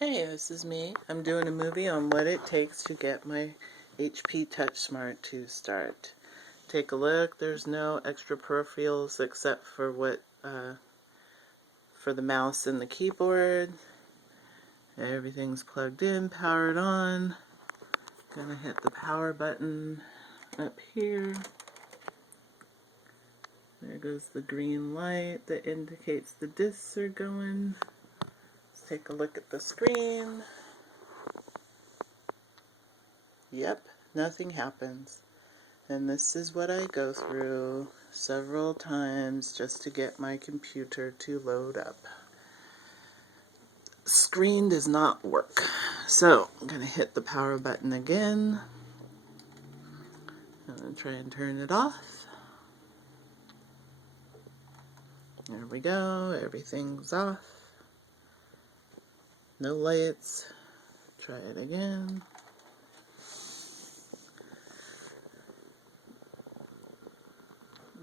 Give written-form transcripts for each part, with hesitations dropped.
Hey, this is me. I'm doing a movie on what it takes to get my HP Touchsmart to start. Take a look. There's no extra peripherals except for for the mouse and the keyboard. Everything's plugged in, powered on. Gonna hit the power button up here. There goes the green light that indicates the discs are going. Let's take a look at the screen. Yep, nothing happens. And this is what I go through several times just to get my computer to load up. Screen does not work. So I'm going to hit the power button again. I'm going to try and turn it off. There we go. Everything's off. No lights. Try it again.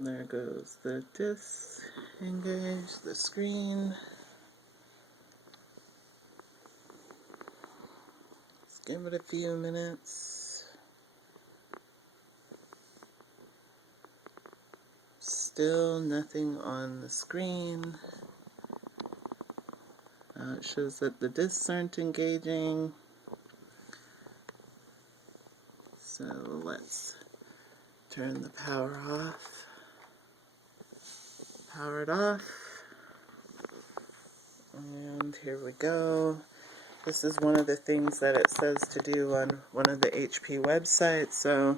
There goes the disc. Engage the screen. Let's give it a few minutes. Still nothing on the screen. It shows that the discs aren't engaging. So let's turn the power off. Power it off. And here we go. This is one of the things that it says to do on one of the HP websites. So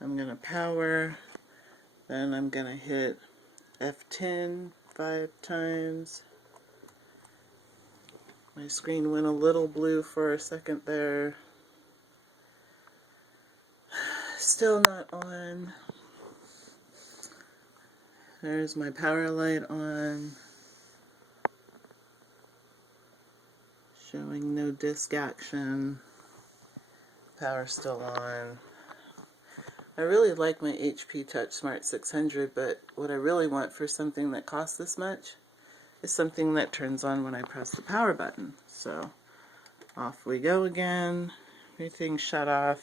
I'm going to power. Then I'm going to hit F10 5 times. My screen went a little blue for a second there. Still not on. There's my power light on. Showing no disk action. Power still on. I really like my HP Touchsmart 600, but what I really want for something that costs this much is something that turns on when I press the power button. So off we go again. Everything's shut off.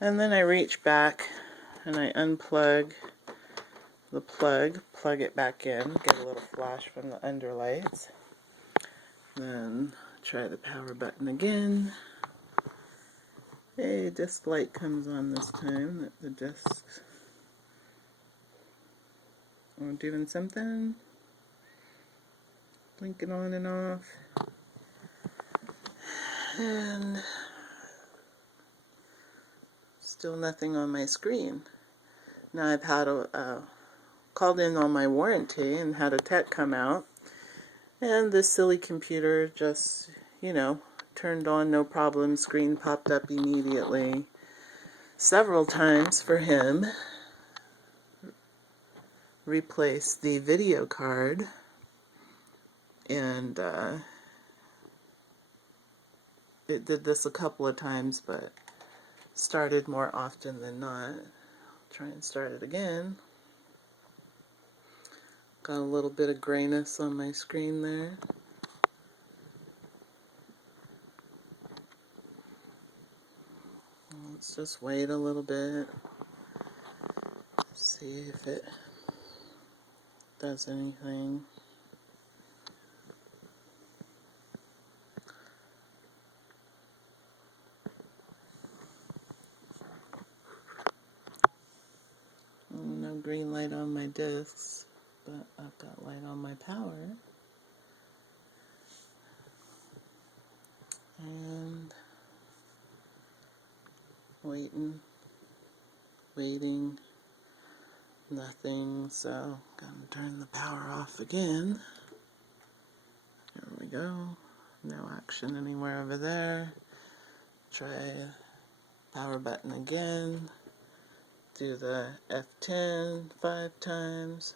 And then I reach back and I unplug the plug, plug it back in, get a little flash from the underlights. Then try the power button again. Hey, disc light comes on this time, that the discs are doing something. Blinking on and off. And still nothing on my screen. Now I've had called in on my warranty and had a tech come out. And this silly computer just, turned on, no problem. Screen popped up immediately. Several times for him. Replaced the video card. And it did this a couple of times, but started more often than not. Try and start it again. Got a little bit of grayness on my screen there. Let's just wait a little bit. See if it does anything. No green light on my discs, but I've got light on my power. And waiting, nothing, so gonna turn the power off again. There we go. No action anywhere over there. Try power button again. Do the F10 5 times.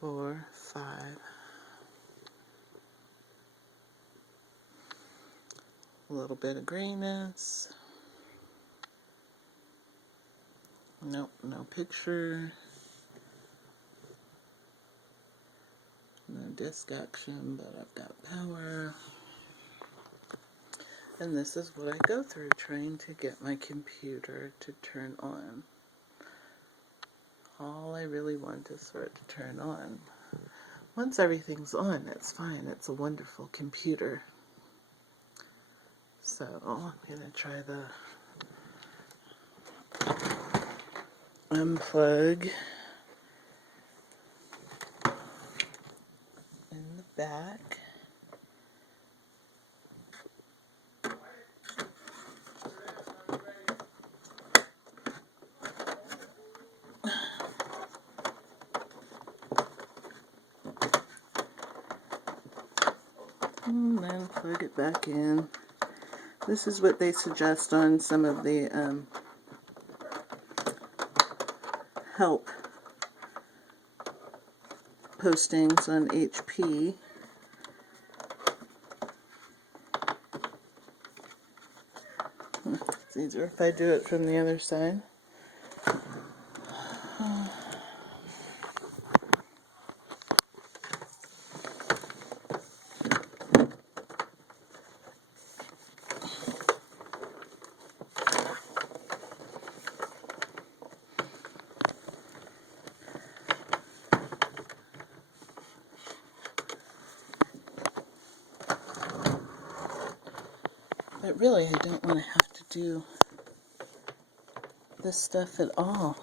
4, 5. A little bit of grayness. Nope, no picture. No disk action, but I've got power. And this is what I go through trying to get my computer to turn on. All I really want is for it to turn on. Once everything's on, it's fine. It's a wonderful computer. So I'm going to try the unplug in the back. And then plug it back in. This is what they suggest on some of the help postings on HP. It's easier if I do it from the other side. But really, I don't want to have to do this stuff at all.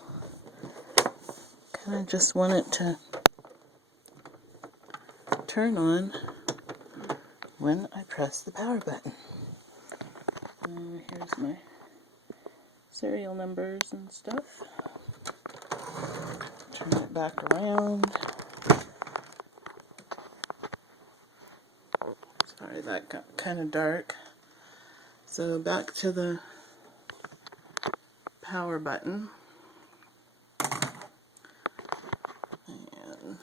Kind of just want it to turn on when I press the power button. Here's my serial numbers and stuff. Turn it back around. Sorry, that got kind of dark. So back to the power button. And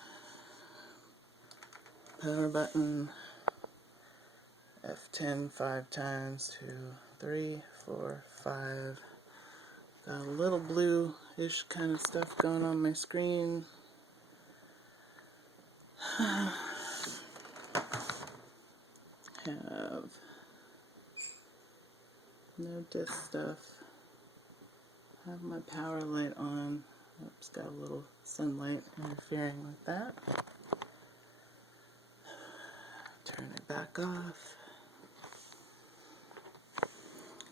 power button, F10 5 times, 2, 3, 4, 5. Got a little blue-ish kind of stuff going on my screen. Have no disk stuff. Have my power light on. Oops, got a little sunlight interfering with that. Turn it back off.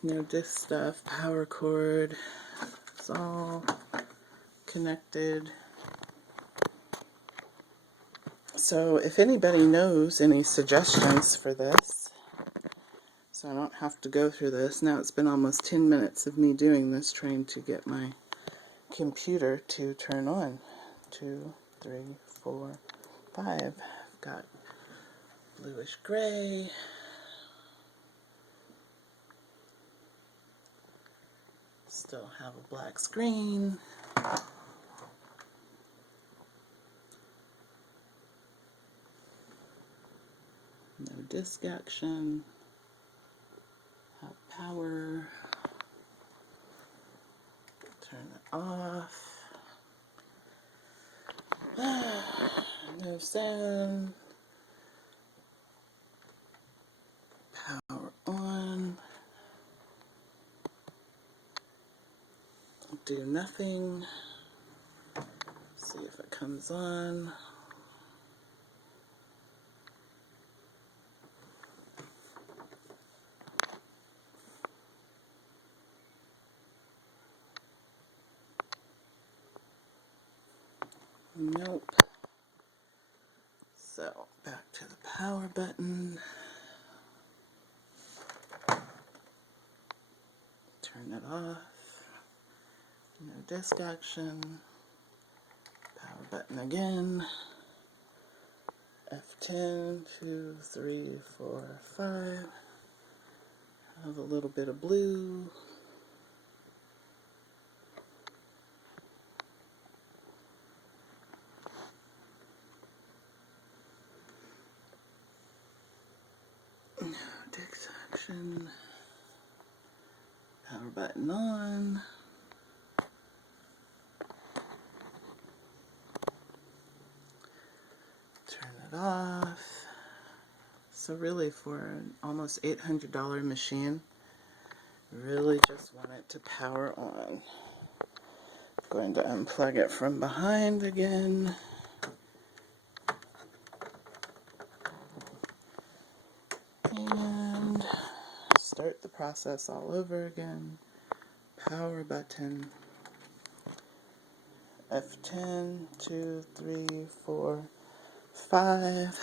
No disk stuff. Power cord. It's all connected. So if anybody knows any suggestions for this, so I don't have to go through this. Now it's been almost 10 minutes of me doing this, trying to get my computer to turn on. 2, 3, 4, 5. I've got bluish gray. Still have a black screen. No disk action. Have power. Turn it off. No sound. Power on. Do nothing. See if it comes on. Nope. So, back to the power button. Turn it off. No disk action. Power button again. F10, 2, 3, 4, 5. Have a little bit of blue. No disk action. Power button on. Turn it off. So really for an almost $800 machine, really just want it to power on. Going to unplug it from behind again. And start the process all over again. Power button. F10, 2, 3, 4, 5.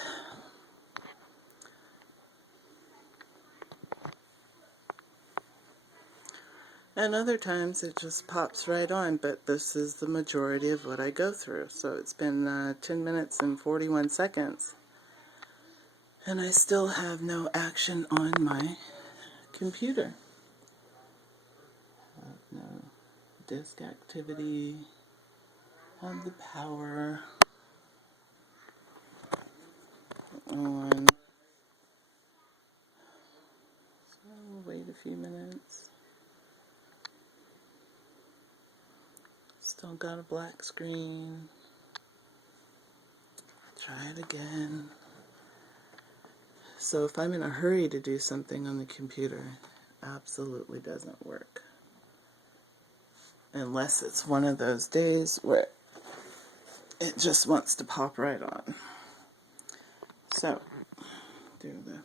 And other times it just pops right on, but this is the majority of what I go through. So it's been 10 minutes and 41 seconds. And I still have no action on my computer. No disk activity. Have the power on. So we'll wait a few minutes. Still got a black screen. Try it again. So if I'm in a hurry to do something on the computer, it absolutely doesn't work. Unless it's one of those days where it just wants to pop right on. So, do the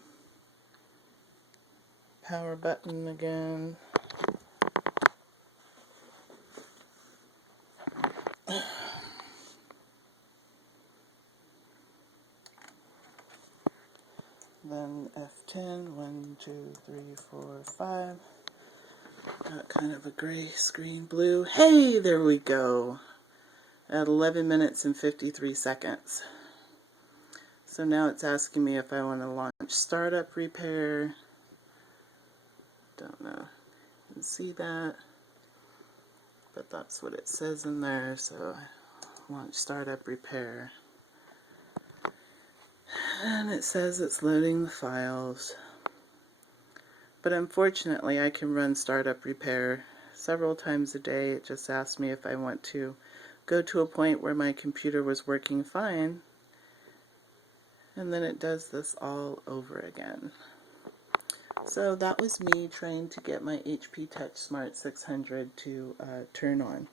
power button again. Then F10, 1, 2, 3, 4, 5. Got kind of a gray screen, blue. Hey, there we go. At 11 minutes and 53 seconds. So now it's asking me if I want to launch startup repair. Don't know. You can see that. But that's what it says in there. So launch startup repair. And it says it's loading the files. But unfortunately, I can run startup repair several times a day. It just asks me if I want to go to a point where my computer was working fine. And then it does this all over again. So that was me trying to get my HP Touchsmart 600 to turn on.